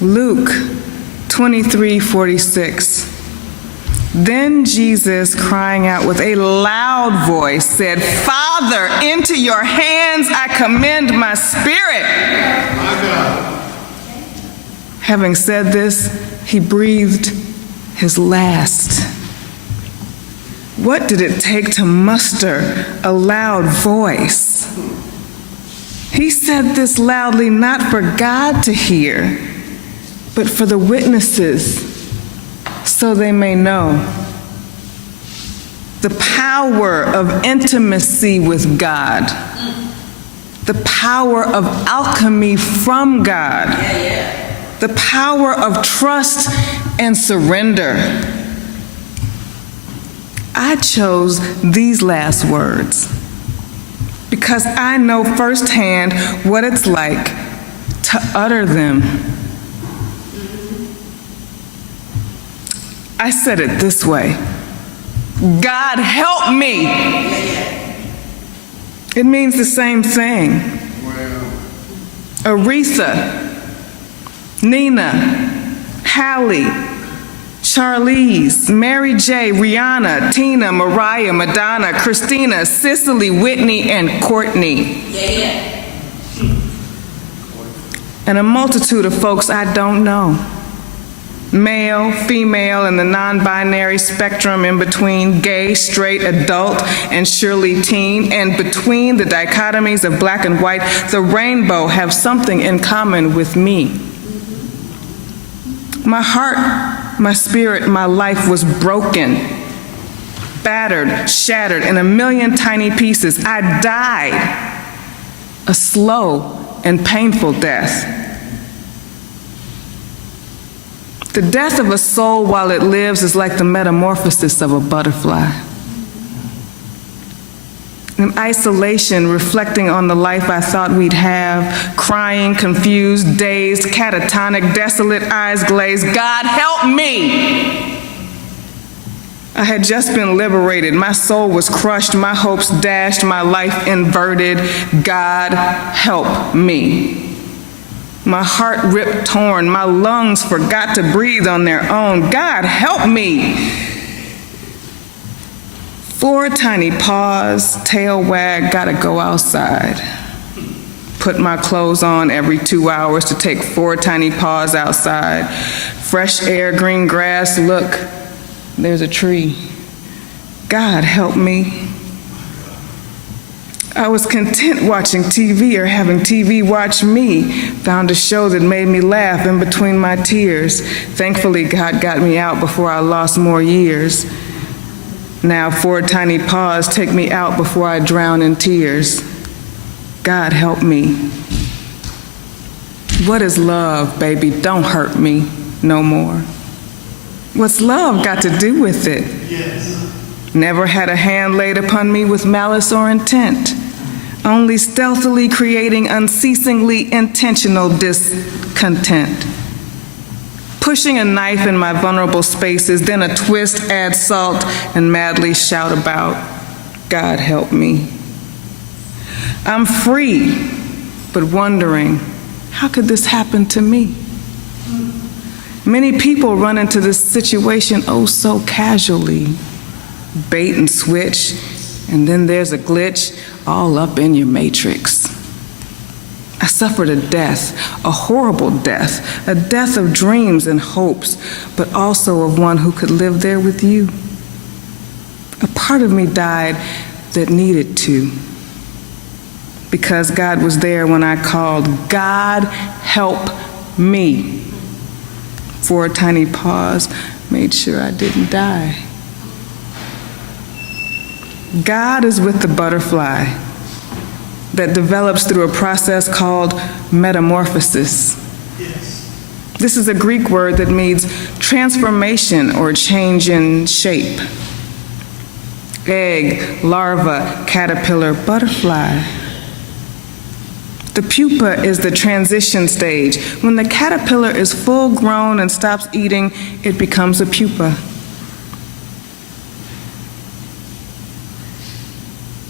Luke 23:46. Then Jesus, crying out with a loud voice, said, "Father, into your hands I commend my spirit." My God. Having said this, he breathed his last. What did it take to muster a loud voice? He said this loudly not for God to hear, but for the witnesses, so they may know. The power of intimacy with God, the power of alchemy from God, the power of trust and surrender. I chose these last words because I know firsthand what it's like to utter them. I said it this way: God help me. It means the same thing. Aretha, Nina, Hallie, Charlize, Mary J., Rihanna, Tina, Mariah, Madonna, Christina, Cicely, Whitney, and Courtney. And a multitude of folks I don't know. Male, female, and the non-binary spectrum in between, gay, straight, adult, and surely teen, and between the dichotomies of black and white, the rainbow have something in common with me. My heart, my spirit, my life was broken, battered, shattered in a million tiny pieces. I died a slow and painful death. The death of a soul while it lives is like the metamorphosis of a butterfly. In isolation, reflecting on the life I thought we'd have, crying, confused, dazed, catatonic, desolate, eyes glazed. God help me! I had just been liberated. My soul was crushed, my hopes dashed, my life inverted. God help me. My heart ripped torn, my lungs forgot to breathe on their own. God help me. 4 tiny paws, tail wag, gotta go outside. Put my clothes on every 2 hours to take 4 tiny paws outside. Fresh air, green grass, look, there's a tree. God help me. I was content watching TV or having TV watch me. Found a show that made me laugh in between my tears. Thankfully, God got me out before I lost more years. Now 4 tiny paws take me out before I drown in tears. God help me. What is love, baby? Don't hurt me no more. What's love got to do with it? Yes. Never had a hand laid upon me with malice or intent, only stealthily creating unceasingly intentional discontent. Pushing a knife in my vulnerable spaces, then a twist, add salt, and madly shout about, God help me. I'm free, but wondering, how could this happen to me? Many people run into this situation oh so casually. Bait and switch, and then there's a glitch all up in your matrix. I suffered a death, a horrible death, a death of dreams and hopes, but also of one who could live there with you. A part of me died that needed to, because God was there when I called, God help me. 4 tiny paws made sure I didn't die. God is with the butterfly that develops through a process called metamorphosis. Yes. This is a Greek word that means transformation or change in shape. Egg, larva, caterpillar, butterfly. The pupa is the transition stage. When the caterpillar is full grown and stops eating, it becomes a pupa.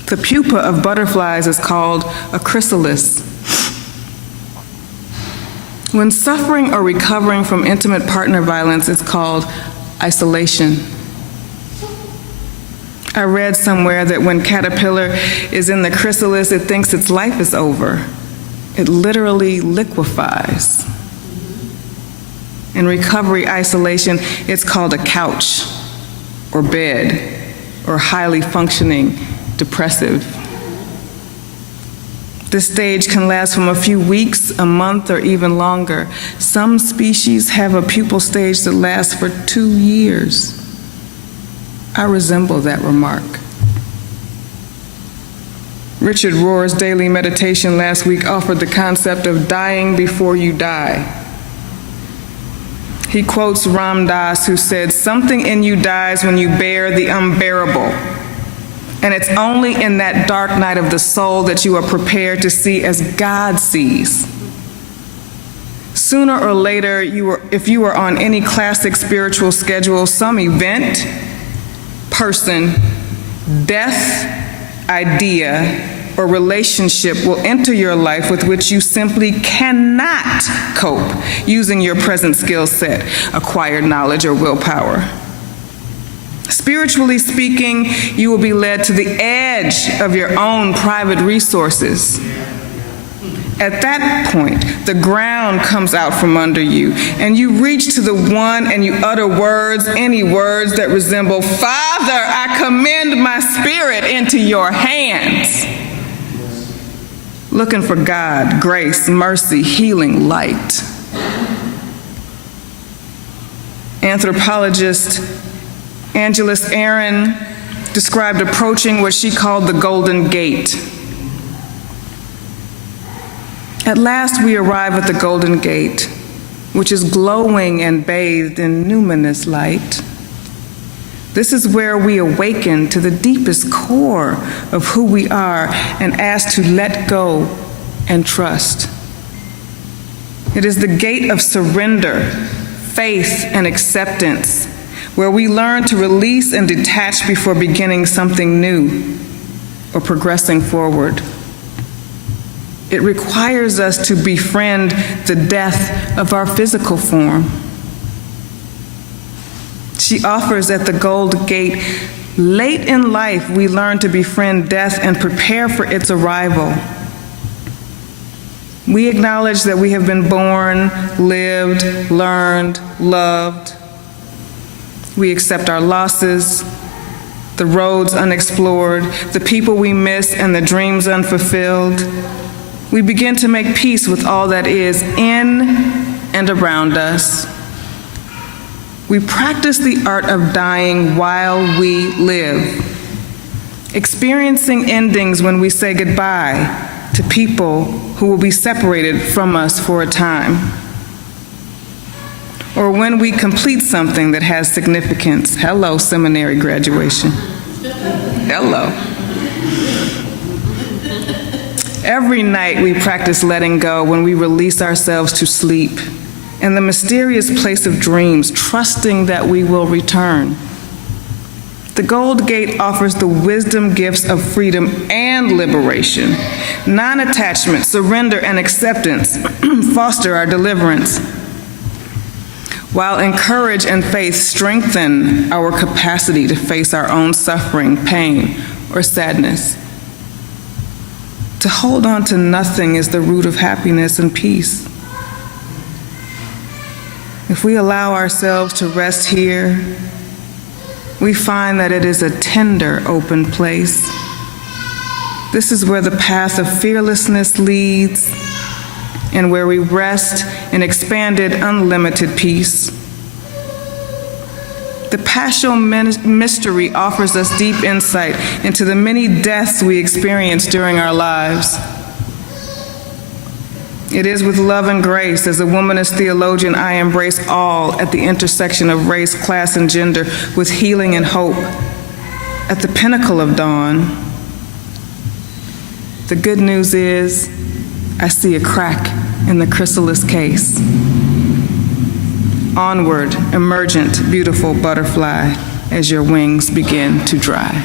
The pupa of butterflies is called a chrysalis. When suffering or recovering from intimate partner violence is called isolation. I read somewhere that when caterpillar is in the chrysalis, it thinks its life is over. It literally liquefies. In recovery isolation, it's called a couch or bed or highly functioning depressive. This stage can last from a few weeks, a month, or even longer. Some species have a pupal stage that lasts for 2 years. I resemble that remark. Richard Rohr's daily meditation last week offered the concept of dying before you die. He quotes Ram Dass, who said, "Something in you dies when you bear the unbearable. And it's only in that dark night of the soul that you are prepared to see as God sees." Sooner or later, if you are on any classic spiritual schedule, some event, person, death, idea, or relationship will enter your life with which you simply cannot cope using your present skill set, acquired knowledge, or willpower. Spiritually speaking, you will be led to the edge of your own private resources. At that point, the ground comes out from under you, and you reach to the one and you utter words, any words that resemble, "Father, I commend my spirit into your hands." Looking for God, grace, mercy, healing, light. Anthropologist Angeles Aaron described approaching what she called the Golden Gate. At last we arrive at the Golden Gate, which is glowing and bathed in numinous light. This is where we awaken to the deepest core of who we are and ask to let go and trust. It is the gate of surrender, faith, and acceptance, where we learn to release and detach before beginning something new or progressing forward. It requires us to befriend the death of our physical form. She offers at the Gold Gate, late in life we learn to befriend death and prepare for its arrival. We acknowledge that we have been born, lived, learned, loved. We accept our losses, the roads unexplored, the people we miss, and the dreams unfulfilled. We begin to make peace with all that is in and around us. We practice the art of dying while we live, experiencing endings when we say goodbye to people who will be separated from us for a time, or when we complete something that has significance. Hello, seminary graduation. Hello. Every night we practice letting go when we release ourselves to sleep in the mysterious place of dreams, trusting that we will return. The Gold Gate offers the wisdom gifts of freedom and liberation. Non-attachment, surrender, and acceptance foster our deliverance, while encourage and faith strengthen our capacity to face our own suffering, pain, or sadness. To hold on to nothing is the root of happiness and peace. If we allow ourselves to rest here, we find that it is a tender, open place. This is where the path of fearlessness leads, and where we rest in expanded, unlimited peace. The Paschal mystery offers us deep insight into the many deaths we experience during our lives. It is with love and grace, as a womanist theologian, I embrace all at the intersection of race, class, and gender with healing and hope. At the pinnacle of dawn, the good news is I see a crack in the chrysalis case. Onward, emergent, beautiful butterfly, as your wings begin to dry.